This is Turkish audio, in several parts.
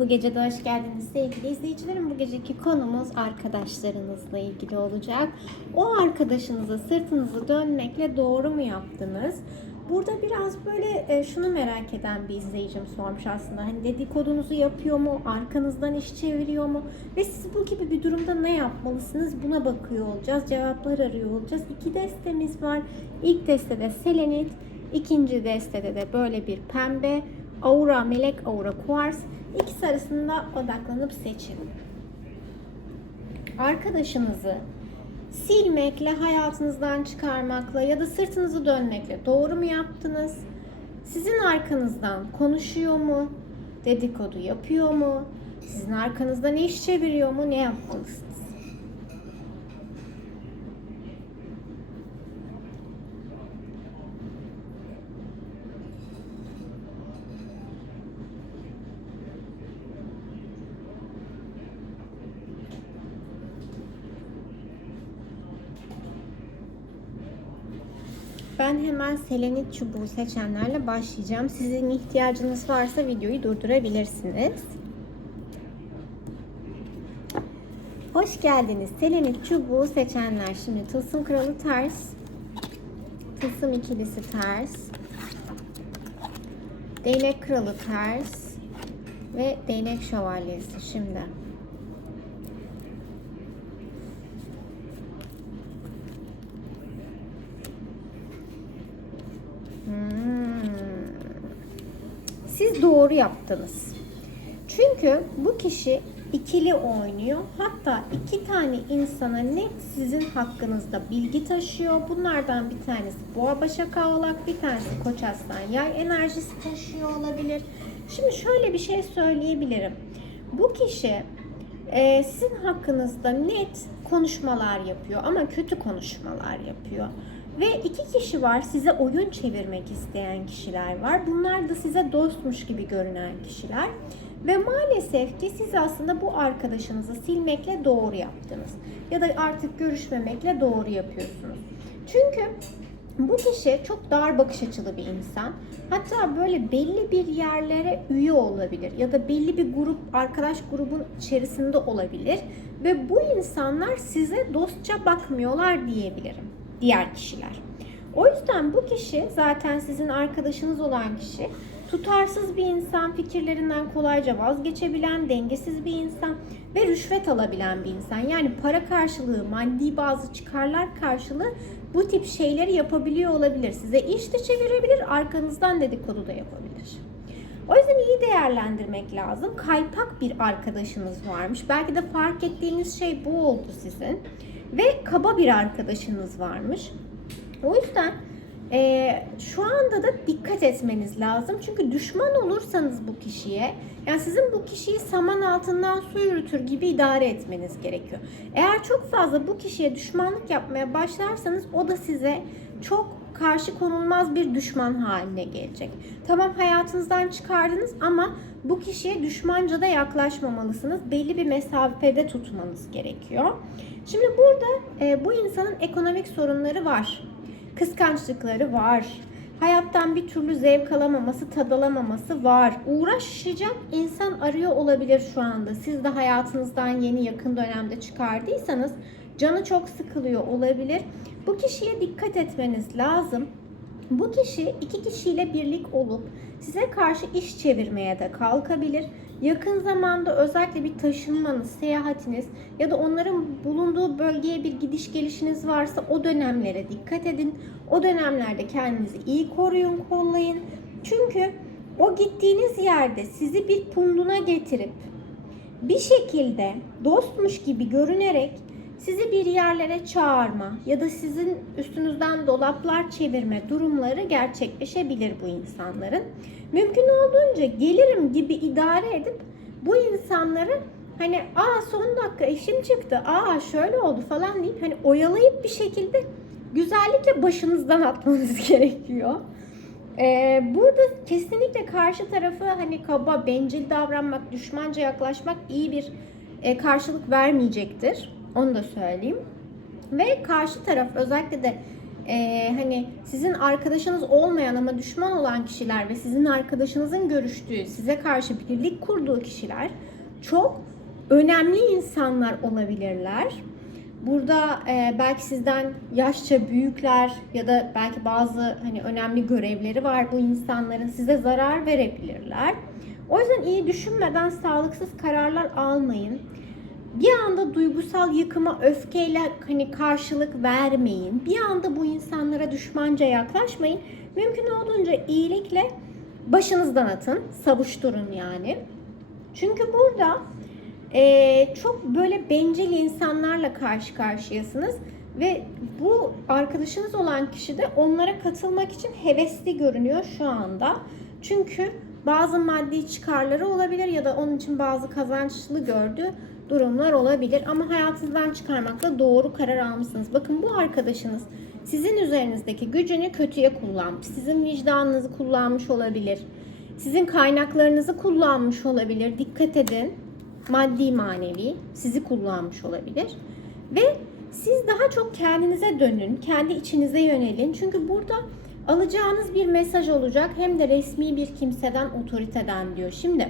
Bu gece de hoş geldiniz sevgili izleyicilerim. Bu geceki konumuz arkadaşlarınızla ilgili olacak. O arkadaşınıza sırtınızı dönmekle doğru mu yaptınız? Burada biraz böyle e, şunu merak eden bir izleyicim sormuş aslında. Hani dedikodunuzu yapıyor mu? Arkanızdan iş çeviriyor mu? Ve siz bu gibi bir durumda ne yapmalısınız? Buna bakıyor olacağız. Cevaplar arıyor olacağız. İki destemiz var. İlk destede selenit, ikinci destede de böyle bir pembe aura, melek aura, kuars. İkisi arasında odaklanıp seçin. Arkadaşınızı silmekle, hayatınızdan çıkarmakla ya da sırtınızı dönmekle doğru mu yaptınız? Sizin arkanızdan konuşuyor mu? Dedikodu yapıyor mu? Sizin arkanızdan iş çeviriyor mu? Ne yapmalısınız? Ben hemen selenit çubuğu seçenlerle başlayacağım. Sizin ihtiyacınız varsa videoyu durdurabilirsiniz. Hoş geldiniz. Selenit çubuğu seçenler. Şimdi tılsım kralı ters. Tılsım ikilisi ters. Değnek kralı ters. Ve değnek şövalyesi şimdi. Siz doğru yaptınız. Çünkü bu kişi ikili oynuyor. Hatta iki tane insana net sizin hakkınızda bilgi taşıyor. Bunlardan bir tanesi boğa başak oğlak, bir tanesi koç aslan yay enerjisi taşıyor olabilir. Şimdi şöyle bir şey söyleyebilirim. Bu kişi e, sizin hakkınızda net konuşmalar yapıyor ama kötü konuşmalar yapıyor. Ve iki kişi var size oyun çevirmek isteyen kişiler var. Bunlar da size dostmuş gibi görünen kişiler. Ve maalesef ki siz aslında bu arkadaşınızı silmekle doğru yaptınız. Ya da artık görüşmemekle doğru yapıyorsunuz. Çünkü bu kişi çok dar bakış açılı bir insan. Hatta böyle belli bir yerlere üye olabilir ya da belli bir grup, arkadaş grubun içerisinde olabilir ve bu insanlar size dostça bakmıyorlar diyebilirim diğer kişiler. O yüzden bu kişi zaten sizin arkadaşınız olan kişi tutarsız bir insan, fikirlerinden kolayca vazgeçebilen, dengesiz bir insan ve rüşvet alabilen bir insan. Yani para karşılığı, maddi bazı çıkarlar karşılığı bu tip şeyleri yapabiliyor olabilir. Size iş de çevirebilir, arkanızdan dedikodu da yapabilir. O yüzden iyi değerlendirmek lazım. Kaypak bir arkadaşınız varmış. Belki de fark ettiğiniz şey bu oldu sizin. Ve kaba bir arkadaşınız varmış. O yüzden e, şu anda da dikkat etmeniz lazım. Çünkü düşman olursanız bu kişiye, yani sizin bu kişiyi saman altından su yürütür gibi idare etmeniz gerekiyor. Eğer çok fazla bu kişiye düşmanlık yapmaya başlarsanız o da size çok karşı konulmaz bir düşman haline gelecek. Tamam hayatınızdan çıkardınız ama bu kişiye düşmanca da yaklaşmamalısınız. Belli bir mesafede tutmanız gerekiyor. Şimdi burada e, bu insanın ekonomik sorunları var. Kıskançlıkları var. Hayattan bir türlü zevk alamaması, tad alamaması var. Uğraşacak insan arıyor olabilir şu anda. Siz de hayatınızdan yeni yakın dönemde çıkardıysanız canı çok sıkılıyor olabilir. Bu kişiye dikkat etmeniz lazım. Bu kişi iki kişiyle birlik olup size karşı iş çevirmeye de kalkabilir. Yakın zamanda özellikle bir taşınmanız, seyahatiniz ya da onların bulunduğu bölgeye bir gidiş gelişiniz varsa o dönemlere dikkat edin. O dönemlerde kendinizi iyi koruyun, kollayın. Çünkü o gittiğiniz yerde sizi bir punduna getirip bir şekilde dostmuş gibi görünerek sizi bir yerlere çağırma ya da sizin üstünüzden dolaplar çevirme durumları gerçekleşebilir bu insanların. Mümkün olduğunca gelirim gibi idare edip bu insanları hani aa son dakika işim çıktı, aa şöyle oldu falan deyip hani oyalayıp bir şekilde güzellikle başınızdan atmanız gerekiyor. Ee, burada kesinlikle karşı tarafı hani kaba, bencil davranmak, düşmanca yaklaşmak iyi bir e, karşılık vermeyecektir. Onu da söyleyeyim. Ve karşı taraf özellikle de e, hani sizin arkadaşınız olmayan ama düşman olan kişiler ve sizin arkadaşınızın görüştüğü, size karşı birlik kurduğu kişiler çok önemli insanlar olabilirler. Burada e, belki sizden yaşça büyükler ya da belki bazı hani önemli görevleri var bu insanların size zarar verebilirler. O yüzden iyi düşünmeden sağlıksız kararlar almayın. Bir anda duygusal yıkıma öfkeyle hani karşılık vermeyin. Bir anda bu insanlara düşmanca yaklaşmayın. Mümkün olduğunca iyilikle başınızdan atın. Savuşturun yani. Çünkü burada ee, çok böyle bencil insanlarla karşı karşıyasınız ve bu arkadaşınız olan kişi de onlara katılmak için hevesli görünüyor şu anda. Çünkü bazı maddi çıkarları olabilir ya da onun için bazı kazançlı gördüğü durumlar olabilir ama hayatınızdan çıkarmakla doğru karar almışsınız. Bakın bu arkadaşınız sizin üzerinizdeki gücünü kötüye kullanmış. Sizin vicdanınızı kullanmış olabilir. Sizin kaynaklarınızı kullanmış olabilir. Dikkat edin maddi manevi sizi kullanmış olabilir. Ve siz daha çok kendinize dönün, kendi içinize yönelin. Çünkü burada alacağınız bir mesaj olacak hem de resmi bir kimseden, otoriteden diyor. Şimdi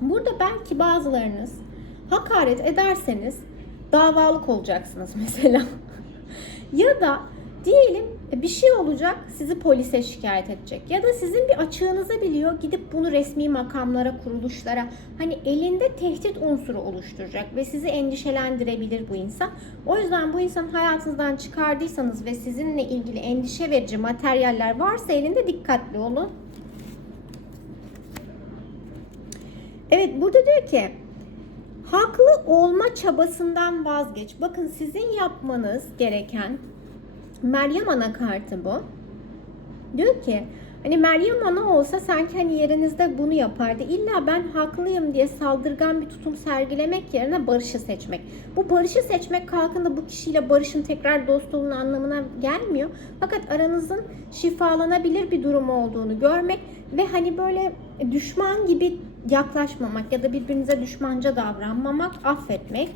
burada belki bazılarınız hakaret ederseniz davalık olacaksınız mesela. ya da diyelim bir şey olacak sizi polise şikayet edecek ya da sizin bir açığınızı biliyor gidip bunu resmi makamlara kuruluşlara hani elinde tehdit unsuru oluşturacak ve sizi endişelendirebilir bu insan. O yüzden bu insan hayatınızdan çıkardıysanız ve sizinle ilgili endişe verici materyaller varsa elinde dikkatli olun. Evet burada diyor ki haklı olma çabasından vazgeç. Bakın sizin yapmanız gereken Meryem Ana kartı bu. Diyor ki hani Meryem Ana olsa sanki hani yerinizde bunu yapardı. İlla ben haklıyım diye saldırgan bir tutum sergilemek yerine barışı seçmek. Bu barışı seçmek kalkında bu kişiyle barışın tekrar dost olun anlamına gelmiyor. Fakat aranızın şifalanabilir bir durum olduğunu görmek ve hani böyle düşman gibi yaklaşmamak ya da birbirinize düşmanca davranmamak, affetmek.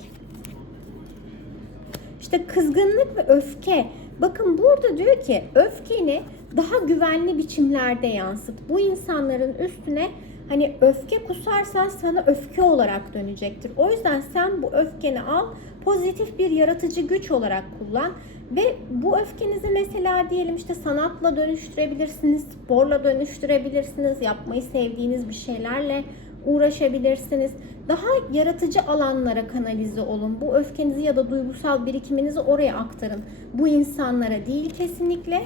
İşte kızgınlık ve öfke Bakın burada diyor ki öfkeni daha güvenli biçimlerde yansıt. Bu insanların üstüne hani öfke kusarsan sana öfke olarak dönecektir. O yüzden sen bu öfkeni al pozitif bir yaratıcı güç olarak kullan ve bu öfkenizi mesela diyelim işte sanatla dönüştürebilirsiniz, sporla dönüştürebilirsiniz, yapmayı sevdiğiniz bir şeylerle uğraşabilirsiniz. Daha yaratıcı alanlara kanalize olun. Bu öfkenizi ya da duygusal birikiminizi oraya aktarın. Bu insanlara değil kesinlikle.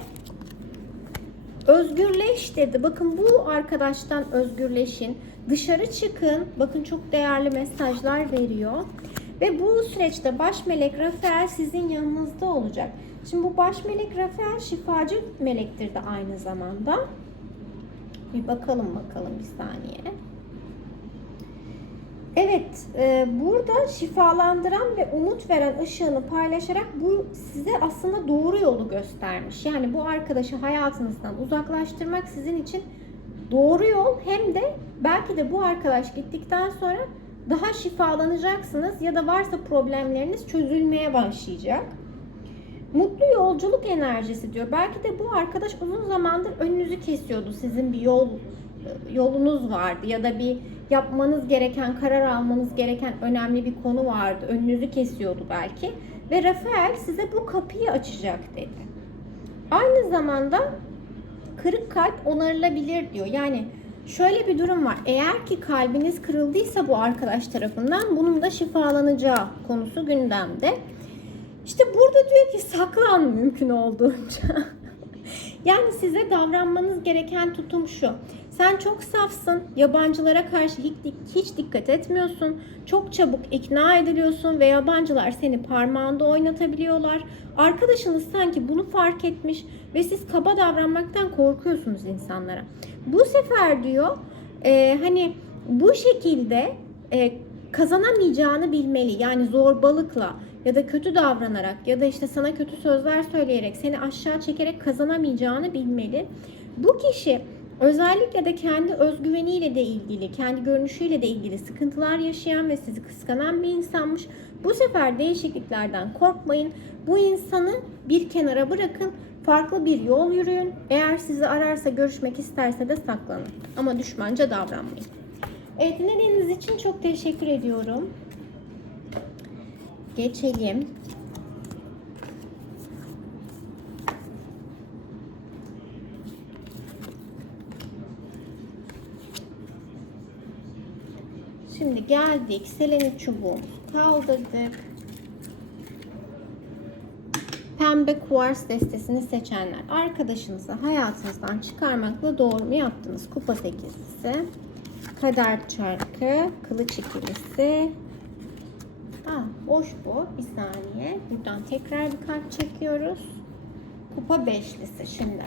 Özgürleş dedi. Bakın bu arkadaştan özgürleşin. Dışarı çıkın. Bakın çok değerli mesajlar veriyor. Ve bu süreçte baş melek Rafael sizin yanınızda olacak. Şimdi bu baş melek Rafael şifacı melektir de aynı zamanda. Bir bakalım bakalım bir saniye. Evet, e, burada şifalandıran ve umut veren ışığını paylaşarak bu size aslında doğru yolu göstermiş. Yani bu arkadaşı hayatınızdan uzaklaştırmak sizin için doğru yol hem de belki de bu arkadaş gittikten sonra daha şifalanacaksınız ya da varsa problemleriniz çözülmeye başlayacak. Mutlu yolculuk enerjisi diyor. Belki de bu arkadaş uzun zamandır önünüzü kesiyordu. Sizin bir yol yolunuz vardı ya da bir yapmanız gereken, karar almanız gereken önemli bir konu vardı. Önünüzü kesiyordu belki. Ve Rafael size bu kapıyı açacak dedi. Aynı zamanda kırık kalp onarılabilir diyor. Yani şöyle bir durum var. Eğer ki kalbiniz kırıldıysa bu arkadaş tarafından bunun da şifalanacağı konusu gündemde. İşte burada diyor ki saklan mümkün olduğunca. Yani size davranmanız gereken tutum şu. Sen çok safsın, yabancılara karşı hiç, hiç dikkat etmiyorsun, çok çabuk ikna ediliyorsun ve yabancılar seni parmağında oynatabiliyorlar. Arkadaşınız sanki bunu fark etmiş ve siz kaba davranmaktan korkuyorsunuz insanlara. Bu sefer diyor e, hani bu şekilde e, kazanamayacağını bilmeli. Yani zorbalıkla ya da kötü davranarak ya da işte sana kötü sözler söyleyerek seni aşağı çekerek kazanamayacağını bilmeli. Bu kişi Özellikle de kendi özgüveniyle de ilgili, kendi görünüşüyle de ilgili sıkıntılar yaşayan ve sizi kıskanan bir insanmış. Bu sefer değişikliklerden korkmayın. Bu insanı bir kenara bırakın Farklı bir yol yürüyün. Eğer sizi ararsa, görüşmek isterse de saklanın. Ama düşmanca davranmayın. Evet, dinlediğiniz için çok teşekkür ediyorum. Geçelim. Şimdi geldik. Selenit çubuğumuzu kaldırdık. Pembe kuvars destesini seçenler. Arkadaşınızı hayatınızdan çıkarmakla doğru mu yaptınız? Kupa sekizlisi. Kader çarkı. Kılıç ikilisi. Boş bu. Bir saniye. Buradan tekrar bir kart çekiyoruz. Kupa beşlisi şimdi.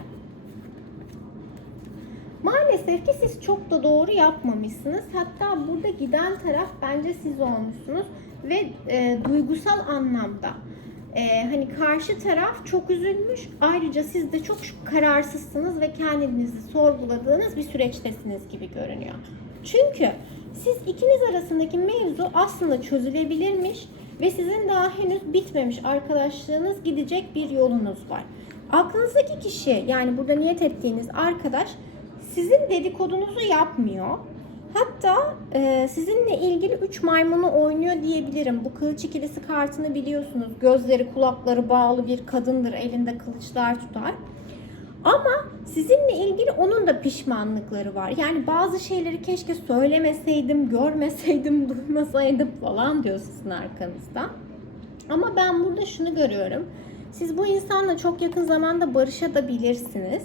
Maalesef ki siz çok da doğru yapmamışsınız. Hatta burada giden taraf bence siz olmuşsunuz ve e, duygusal anlamda e, hani karşı taraf çok üzülmüş. Ayrıca siz de çok kararsızsınız ve kendinizi sorguladığınız bir süreçtesiniz gibi görünüyor. Çünkü siz ikiniz arasındaki mevzu aslında çözülebilirmiş ve sizin daha henüz bitmemiş arkadaşlığınız gidecek bir yolunuz var. Aklınızdaki kişi yani burada niyet ettiğiniz arkadaş sizin dedikodunuzu yapmıyor. Hatta e, sizinle ilgili 3 maymunu oynuyor diyebilirim. Bu kılıç ikilisi kartını biliyorsunuz. Gözleri kulakları bağlı bir kadındır. Elinde kılıçlar tutar. Ama sizinle ilgili onun da pişmanlıkları var. Yani bazı şeyleri keşke söylemeseydim, görmeseydim, duymasaydım falan diyor sizin. Ama ben burada şunu görüyorum. Siz bu insanla çok yakın zamanda barışabilirsiniz.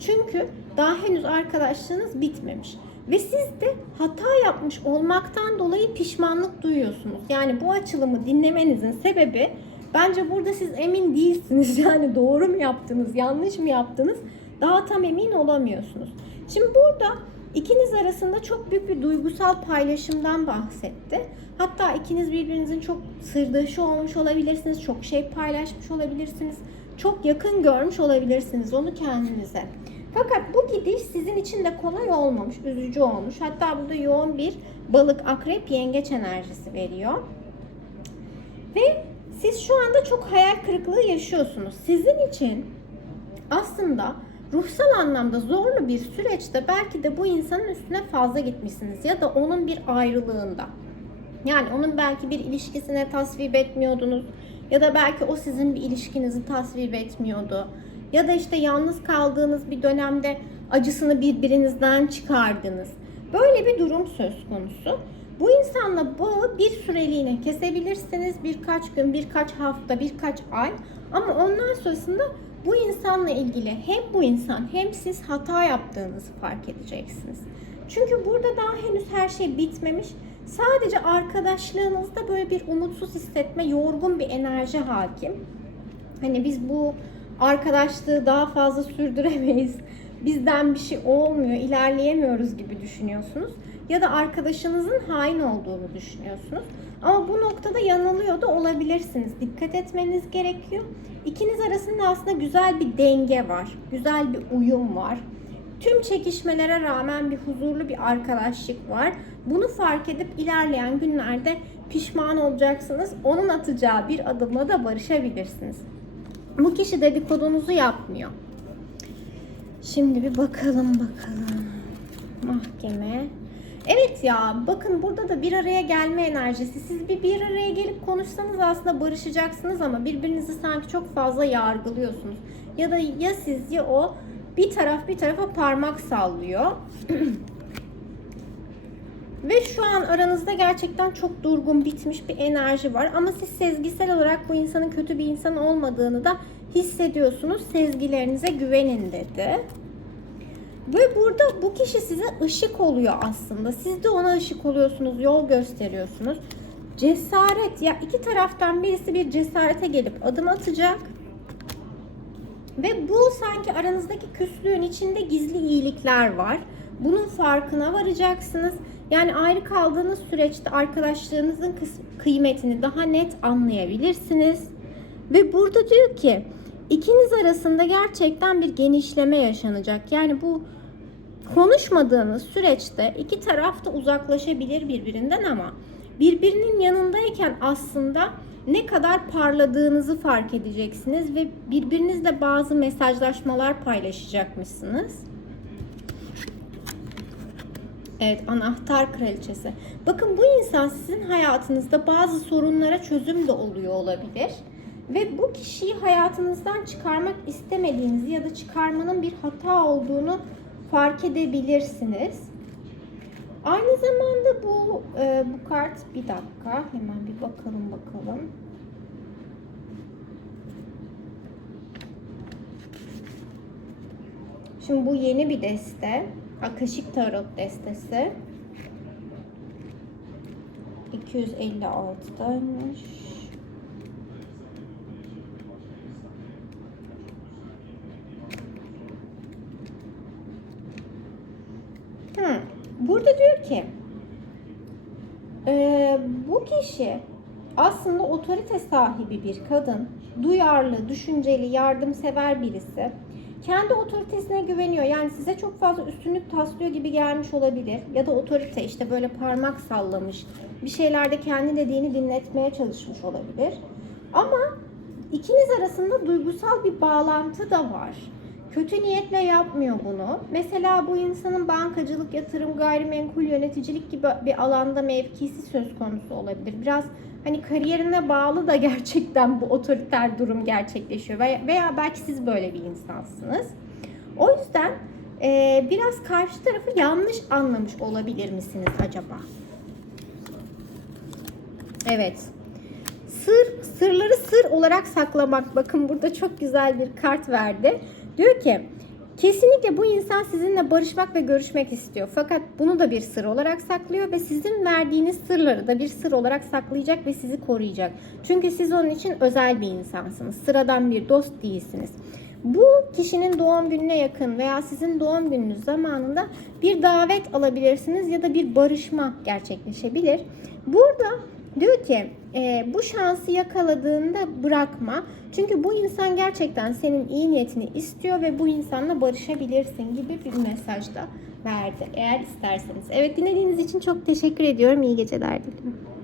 Çünkü daha henüz arkadaşlığınız bitmemiş. Ve siz de hata yapmış olmaktan dolayı pişmanlık duyuyorsunuz. Yani bu açılımı dinlemenizin sebebi bence burada siz emin değilsiniz. Yani doğru mu yaptınız, yanlış mı yaptınız? Daha tam emin olamıyorsunuz. Şimdi burada ikiniz arasında çok büyük bir duygusal paylaşımdan bahsetti. Hatta ikiniz birbirinizin çok sırdaşı olmuş olabilirsiniz. Çok şey paylaşmış olabilirsiniz. Çok yakın görmüş olabilirsiniz onu kendinize. Fakat bu gidiş sizin için de kolay olmamış, üzücü olmuş. Hatta burada yoğun bir balık, akrep, yengeç enerjisi veriyor. Ve siz şu anda çok hayal kırıklığı yaşıyorsunuz. Sizin için aslında ruhsal anlamda zorlu bir süreçte belki de bu insanın üstüne fazla gitmişsiniz ya da onun bir ayrılığında. Yani onun belki bir ilişkisine tasvip etmiyordunuz ya da belki o sizin bir ilişkinizi tasvip etmiyordu ya da işte yalnız kaldığınız bir dönemde acısını birbirinizden çıkardınız. Böyle bir durum söz konusu. Bu insanla bağı bir süreliğine kesebilirsiniz. Birkaç gün, birkaç hafta, birkaç ay. Ama ondan sonrasında bu insanla ilgili hem bu insan hem siz hata yaptığınızı fark edeceksiniz. Çünkü burada daha henüz her şey bitmemiş. Sadece arkadaşlığınızda böyle bir umutsuz hissetme, yorgun bir enerji hakim. Hani biz bu arkadaşlığı daha fazla sürdüremeyiz. Bizden bir şey olmuyor, ilerleyemiyoruz gibi düşünüyorsunuz. Ya da arkadaşınızın hain olduğunu düşünüyorsunuz. Ama bu noktada yanılıyor da olabilirsiniz. Dikkat etmeniz gerekiyor. İkiniz arasında aslında güzel bir denge var. Güzel bir uyum var. Tüm çekişmelere rağmen bir huzurlu bir arkadaşlık var. Bunu fark edip ilerleyen günlerde pişman olacaksınız. Onun atacağı bir adımla da barışabilirsiniz. Bu kişi dedikodunuzu yapmıyor. Şimdi bir bakalım bakalım. Mahkeme. Evet ya bakın burada da bir araya gelme enerjisi. Siz bir bir araya gelip konuşsanız aslında barışacaksınız ama birbirinizi sanki çok fazla yargılıyorsunuz. Ya da ya siz ya o bir taraf bir tarafa parmak sallıyor. Ve şu an aranızda gerçekten çok durgun, bitmiş bir enerji var. Ama siz sezgisel olarak bu insanın kötü bir insan olmadığını da hissediyorsunuz. Sezgilerinize güvenin dedi. Ve burada bu kişi size ışık oluyor aslında. Siz de ona ışık oluyorsunuz, yol gösteriyorsunuz. Cesaret ya iki taraftan birisi bir cesarete gelip adım atacak. Ve bu sanki aranızdaki küslüğün içinde gizli iyilikler var. Bunun farkına varacaksınız. Yani ayrı kaldığınız süreçte arkadaşlarınızın kıymetini daha net anlayabilirsiniz. Ve burada diyor ki ikiniz arasında gerçekten bir genişleme yaşanacak. Yani bu konuşmadığınız süreçte iki taraf da uzaklaşabilir birbirinden ama birbirinin yanındayken aslında ne kadar parladığınızı fark edeceksiniz ve birbirinizle bazı mesajlaşmalar paylaşacakmışsınız. Evet, anahtar kraliçesi. Bakın bu insan sizin hayatınızda bazı sorunlara çözüm de oluyor olabilir. Ve bu kişiyi hayatınızdan çıkarmak istemediğinizi ya da çıkarmanın bir hata olduğunu fark edebilirsiniz. Aynı zamanda bu e, bu kart bir dakika hemen bir bakalım bakalım. Şimdi bu yeni bir deste. Akaşik Tarot destesi. 256'daymış. Burada diyor ki e, bu kişi aslında otorite sahibi bir kadın, duyarlı, düşünceli, yardımsever birisi. Kendi otoritesine güveniyor. Yani size çok fazla üstünlük taslıyor gibi gelmiş olabilir. Ya da otorite işte böyle parmak sallamış. Bir şeylerde kendi dediğini dinletmeye çalışmış olabilir. Ama ikiniz arasında duygusal bir bağlantı da var. Kötü niyetle yapmıyor bunu. Mesela bu insanın bankacılık, yatırım, gayrimenkul, yöneticilik gibi bir alanda mevkisi söz konusu olabilir. Biraz hani kariyerine bağlı da gerçekten bu otoriter durum gerçekleşiyor. Veya, veya belki siz böyle bir insansınız. O yüzden e, biraz karşı tarafı yanlış anlamış olabilir misiniz acaba? Evet. Sır, sırları sır olarak saklamak. Bakın burada çok güzel bir kart verdi. Diyor ki kesinlikle bu insan sizinle barışmak ve görüşmek istiyor. Fakat bunu da bir sır olarak saklıyor ve sizin verdiğiniz sırları da bir sır olarak saklayacak ve sizi koruyacak. Çünkü siz onun için özel bir insansınız. Sıradan bir dost değilsiniz. Bu kişinin doğum gününe yakın veya sizin doğum gününüz zamanında bir davet alabilirsiniz ya da bir barışma gerçekleşebilir. Burada diyor ki e, bu şansı yakaladığında bırakma. Çünkü bu insan gerçekten senin iyi niyetini istiyor ve bu insanla barışabilirsin gibi bir mesaj da verdi eğer isterseniz. Evet dinlediğiniz için çok teşekkür ediyorum. İyi geceler dilerim.